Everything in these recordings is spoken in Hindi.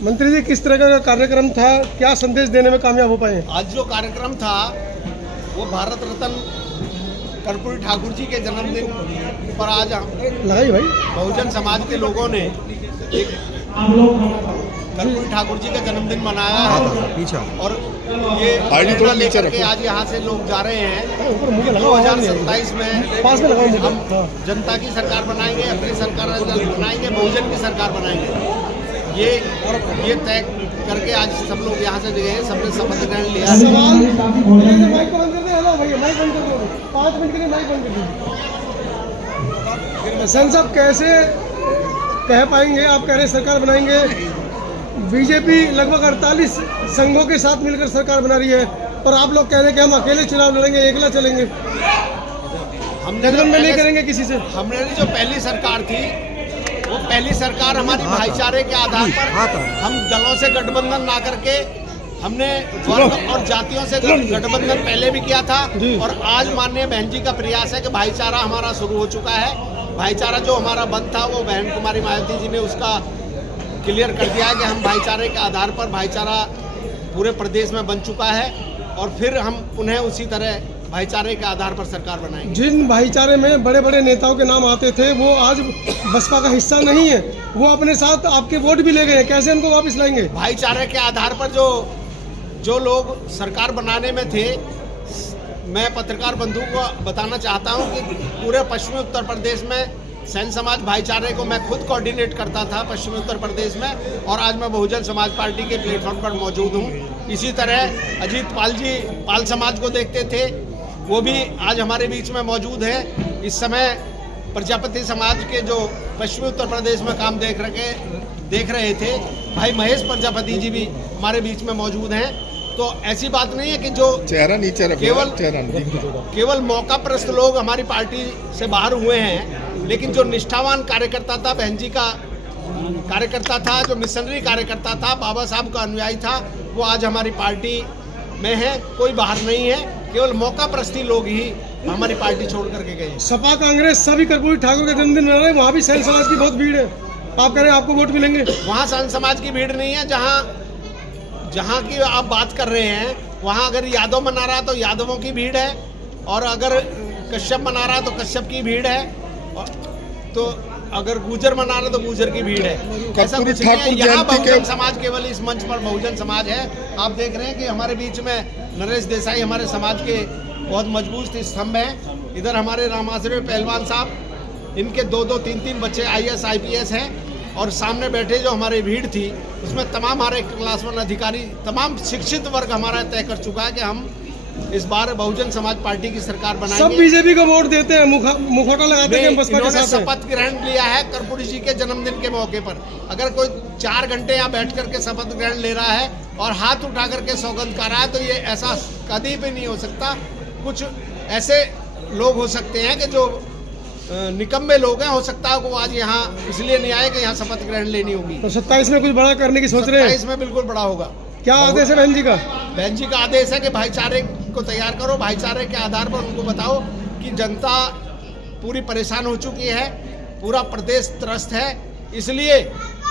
मंत्री जी, किस तरह का कार्यक्रम था, क्या संदेश देने में कामयाब हो पाए? आज जो कार्यक्रम था वो भारत रत्न कर्पूरी ठाकुर जी के जन्मदिन पर आज लगाई भाई बहुजन समाज के लोगों ने एक कर्पूरी ठाकुर जी का जन्मदिन मनाया है और ये प्रेरणा लेकर के आज यहाँ से लोग जा रहे हैं। 2027 में पास में लगाओ, हम जनता की सरकार बनाएंगे, अपनी सरकार बनाएंगे, बहुजन की सरकार बनाएंगे। ये तय करके आज सब लोग यहाँ से गए हैं, सबने शपथ ग्रहण लिया है। सवाल माइक बंद कर दे, हेलो भैया माइक बंद कर दो, 5 मिनट के लिए माइक बंद कर दो। सन साहब, कैसे कह पाएंगे, आप कह रहे हैं सरकार बनाएंगे, बीजेपी लगभग 48 संघों के साथ मिलकर सरकार बना रही है और आप लोग कह रहे हैं कि हम अकेले चुनाव लड़ेंगे, एकला चलेंगे, हम गठबंधन नहीं करेंगे किसी से। हमने जो पहली सरकार थी वो पहली सरकार हमारी भाईचारे के आधार पर, हम दलों से गठबंधन ना करके हमने वर्ग और जातियों से गठबंधन पहले भी किया था और आज माननीय बहन जी का प्रयास है कि भाईचारा हमारा शुरू हो चुका है। भाईचारा जो हमारा बंद था वो बहन कुमारी मायावती जी ने उसका क्लियर कर दिया है कि हम भाईचारे के आधार पर, भाईचारा पूरे प्रदेश में बन चुका है और फिर हम उन्हें उसी तरह भाईचारे के आधार पर सरकार बनाएंगे। जिन भाईचारे में बड़े बड़े नेताओं के नाम आते थे वो आज बसपा का हिस्सा नहीं है, वो अपने साथ आपके वोट भी ले गए, कैसे उनको वापस लाएंगे? भाईचारे के आधार पर जो लोग सरकार बनाने में थे, मैं पत्रकार बंधु को बताना चाहता हूं कि पूरे पश्चिमी उत्तर प्रदेश में सैन समाज भाईचारे को मैं खुद कोऑर्डिनेट करता था पश्चिमी उत्तर प्रदेश में और आज मैं बहुजन समाज पार्टी के प्लेटफॉर्म पर मौजूद हूं। इसी तरह अजीत पाल जी पाल समाज को देखते थे, वो भी आज हमारे बीच में मौजूद है। इस समय प्रजापति समाज के जो पश्चिमी उत्तर प्रदेश में काम देख रहे थे भाई महेश प्रजापति जी भी हमारे बीच में मौजूद हैं। तो ऐसी बात नहीं है कि जो चेहरा नीचे केवल मौका प्रस्त लोग हमारी पार्टी से बाहर हुए हैं, लेकिन जो निष्ठावान कार्यकर्ता था, बहन जी का कार्यकर्ता था, जो मिशनरी कार्यकर्ता था, बाबा साहब का अनुयायी था, वो आज हमारी पार्टी में है, कोई बाहर नहीं है। केवल मौका प्रस्ती लोग ही हमारी पार्टी छोड़ करके गए। सपा कांग्रेस सभी कर्पूरी ठाकुर का जन्मदिन मना रहे हैं, वहाँ भी सैन समाज की बहुत भीड़ है, आप कह रहे हैं आपको वोट मिलेंगे? वहाँ सैन समाज की भीड़ नहीं है, जहाँ की आप बात कर रहे हैं वहाँ अगर यादव मना रहा तो यादवों की भीड़ है और अगर कश्यप मना रहा तो कश्यप की भीड़ है, तो अगर गुजर मना रहा तो गुजर की भीड़ है। ऐसा कुछ नहीं है, यहाँ बहुजन समाज केवल इस मंच पर बहुजन समाज है। आप देख रहे हैं कि हमारे बीच में नरेश देसाई हमारे समाज के बहुत मजबूत स्तंभ हैं। इधर हमारे रामाश्रय पहलवान साहब, इनके 2-2, 3-3 बच्चे IAS IPS हैं और सामने बैठे जो हमारी भीड़ थी उसमें तमाम हमारे क्लास 1 अधिकारी, तमाम शिक्षित वर्ग हमारा तय कर चुका है कि हम इस बार बहुजन समाज पार्टी की सरकार बनाएंगे। सब बीजेपी को वोट देते हैं, मुखौटा लगाते हैं, बसपा के साथ शपथ ग्रहण लिया है कर्पूरी जी के जन्मदिन के मौके पर। अगर कोई 4 घंटे यहाँ बैठ करके शपथ ग्रहण ले रहा है और हाथ उठा करके सौगंध कर रहा है तो ये ऐसा कभी भी नहीं हो सकता। कुछ ऐसे लोग हो सकते हैं कि जो निकम्मे लोग हैं, हो सकता है वो आज यहाँ इसलिए नहीं आए कि यहाँ शपथ ग्रहण लेनी होगी। तो 27 में कुछ बड़ा करने की सोच रहे हैं? 27 में बिल्कुल बड़ा होगा। क्या आदेश है बहन जी का? बहन जी का आदेश है कि भाईचारे को तैयार करो, भाईचारे के आधार पर उनको बताओ कि जनता पूरी परेशान हो चुकी है, पूरा प्रदेश त्रस्त है, इसलिए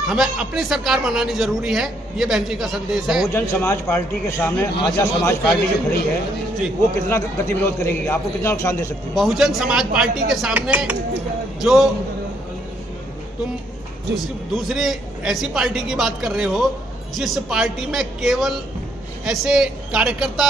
हमें अपनी सरकार बनानी जरूरी है। ये बहन जी का संदेश है। बहुजन समाज पार्टी के सामने आजाद समाज पार्टी जो खड़ी है वो कितना गतिविरोध करेगी, आपको कितना नुकसान दे सकती है? बहुजन समाज पार्टी के सामने जो तुम दूसरी ऐसी पार्टी की बात कर रहे हो जिस पार्टी में केवल ऐसे कार्यकर्ता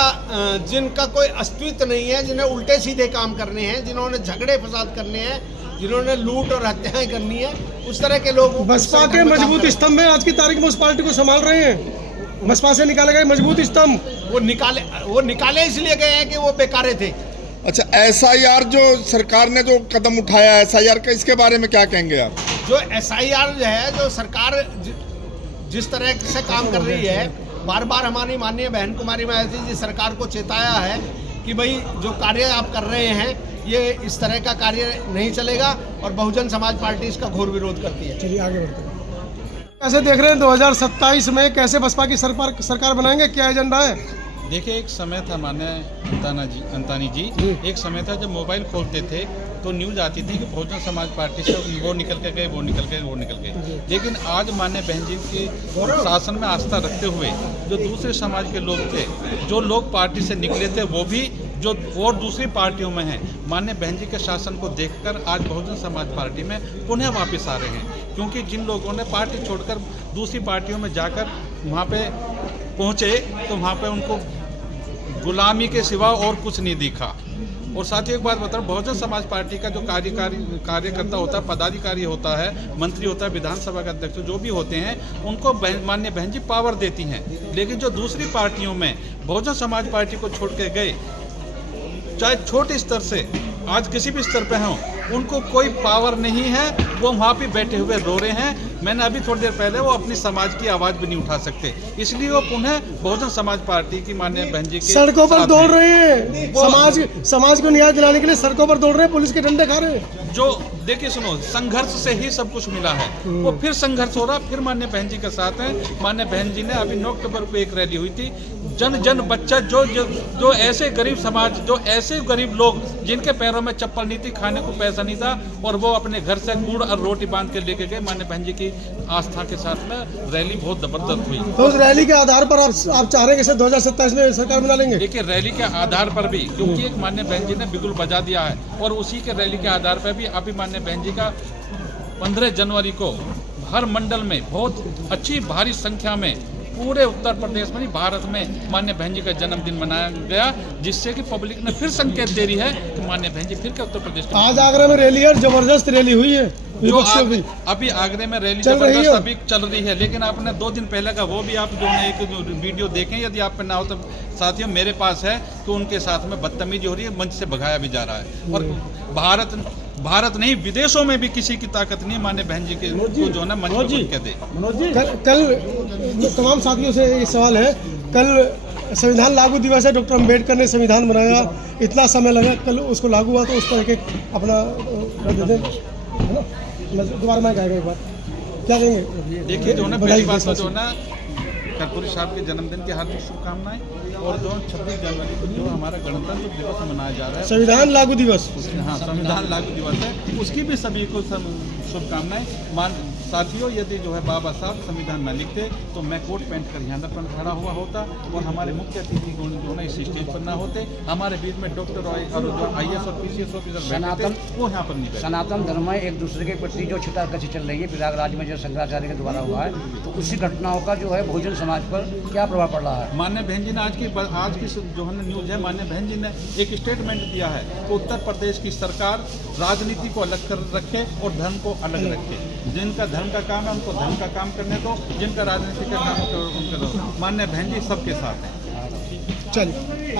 जिनका कोई अस्तित्व नहीं है, जिन्हें उल्टे सीधे काम करने हैं, जिन्होंने झगड़े फसाद करने हैं, जिन्होंने लूट और हत्याएं करनी है, उस तरह के लोग बसपा के मजबूत स्तंभ है। आज की तारीख में उस पार्टी को संभाल रहे हैं, बसपा से निकाले गए मजबूत स्तंभ वो निकाले इसलिए गए हैं कि वो बेकारे थे। अच्छा, SIR जो सरकार ने जो कदम उठाया SIR का, इसके बारे में क्या कहेंगे आप? जो SIR है, जो सरकार जिस तरह से काम कर रही है, बार बार हमारी माननीय बहन कुमारी मायावती जी सरकार को चेताया है कि भाई जो कार्य आप कर रहे हैं ये इस तरह का कार्य नहीं चलेगा और बहुजन समाज पार्टी इसका घोर विरोध करती है। चलिए आगे बढ़ते हैं। कैसे देख रहे हैं 2027 में कैसे बसपा की सरकार बनाएंगे, क्या एजेंडा है? देखिए, एक समय था माननीय अंतानी जी, एक समय था जब मोबाइल खोलते थे तो न्यूज़ आती थी कि बहुजन समाज पार्टी से वो निकल के गए, वो निकल गए, वो निकल गए। लेकिन आज माननीय बहन जी के शासन में आस्था रखते हुए जो दूसरे समाज के लोग थे, जो लोग पार्टी से निकले थे, वो भी जो और दूसरी पार्टियों में हैं, माननीय बहन जी के शासन को देखकर आज बहुजन समाज पार्टी में पुनः वापस आ रहे हैं। क्योंकि जिन लोगों ने पार्टी छोड़कर दूसरी पार्टियों में जाकर वहाँ पे पहुँचे तो वहाँ पे उनको गुलामी के सिवा और कुछ नहीं दिखा। और साथ ही एक बात बताऊं, बहुजन समाज पार्टी का जो कार्यकर्ता होता है, पदाधिकारी होता है, मंत्री होता है, विधानसभा के अध्यक्ष जो भी होते हैं, उनको माननीय बहन जी पावर देती हैं। लेकिन जो दूसरी पार्टियों में बहुजन समाज पार्टी को छोड़ के गए, चाहे छोटे स्तर से आज किसी भी स्तर पे हों, उनको कोई पावर नहीं है, वो वहाँ पे बैठे हुए रो रहे हैं। मैंने अभी थोड़ी देर पहले वो अपनी समाज की आवाज़ भी नहीं उठा सकते, इसलिए वो पुनः बहुजन समाज पार्टी की माननीय बहन जी के सड़कों पर दौड़ रहे हैं, समाज को न्याय दिलाने के लिए सड़कों पर दौड़ रहे हैं, पुलिस के डंडे खा रहे हैं। जो देखिए सुनो, संघर्ष से ही सब कुछ मिला है, वो फिर संघर्ष हो रहा, फिर माननीय बहन जी के साथ हैं। माननीय बहन जी ने अभी 9 अक्टूबर को एक रैली हुई थी, जन बच्चा जो ऐसे गरीब समाज, जो ऐसे गरीब लोग जिनके पैरों में चप्पल नहीं थी, खाने को पैसा नहीं था, और वो अपने घर से गुड़ और रोटी बांध के लेके गए। माननीय बहन जी की आस्था के साथ में रैली बहुत जबरदस्त हुई। तो उस रैली के आधार पर आप चाह रहे हैं कि 2027 में सरकार बना लेंगे? देखिए, रैली के आधार पर भी, क्योंकि एक माननीय बहन जी ने बिगुल बजा दिया है, और उसी के रैली के आधार पर भी अभी माननीय बहन जी का 15 जनवरी को हर मंडल में बहुत अच्छी भारी संख्या में पूरे उत्तर प्रदेश में नहीं, भारत में माननीय बहन जी का जन्मदिन मनाया गया, जिससे कि पब्लिक ने फिर संकेत दे रही है कि माननीय बहन जी फिर के उत्तर प्रदेश आज आगरा में रैली है, जबरदस्त रैली हुई है, जो अभी आगरे में रैली जबरदस्त अभी चल रही है। लेकिन आपने 2 दिन पहले का वो भी आप जो है एक वीडियो देखें, यदि आप पे ना हो तो साथियों मेरे पास है, कि उनके साथ में बदतमीजी हो रही है, मंच से भगाया भी जा रहा है। और भारत नहीं, विदेशों में भी किसी की ताकत नहीं माननीय बहन जी के को जो है ना मंच पर कह दे। कल तमाम साथियों से ये सवाल है, कल संविधान लागू दिवस है, डॉक्टर अम्बेडकर ने संविधान बनाया, इतना समय लगा, कल उसको लागू हुआ, तो उस पर एक अपना दे दें, है ना? दोबारा मैं कहेगा एक बार क्या कहेंगे? देखिए जो ना, पहली बात तो जो ना कर्पूरी साहब के जन्मदिन की हार्दिक शुभकामनाएं, और जो 26 जनवरी को जो हमारा गणतंत्र दिवस मनाया जा रहा है, संविधान लागू दिवस, हाँ संविधान लागू दिवस है, उसकी भी सभी को शुभकामनाएं। साथियों, यदि जो है बाबा साहब संविधान न लिखते तो मैं कोट पहन कर यहाँ पर खड़ा हुआ होता, और हमारे मुख्य अतिथि जो है इस स्टेज पर ना होते, हमारे बीच में डॉक्टर और जो IAS और PCS ऑफिसर बैठे वो यहाँ पर नहीं बैठे। सनातन धर्म में एक दूसरे के प्रति जो छिताकछी चल रही है प्रयागराज में, जो शंकराचार्य के द्वारा हुआ है, तो उसी घटनाओं का जो है बहुजन समाज पर क्या प्रभाव पड़ रहा है? माननीय बहन जी ने आज की जो है न्यूज़ है, माननीय बहन जी ने एक स्टेटमेंट दिया है कि उत्तर प्रदेश की सरकार राजनीति को अलग कर रखे और धर्म को अलग रखे। जिनका धर्म का काम है उनको धर्म का काम करने दो, जिनका राजनीति का काम है उनको दो। माननीय बहन जी सबके साथ हैं। चलिए।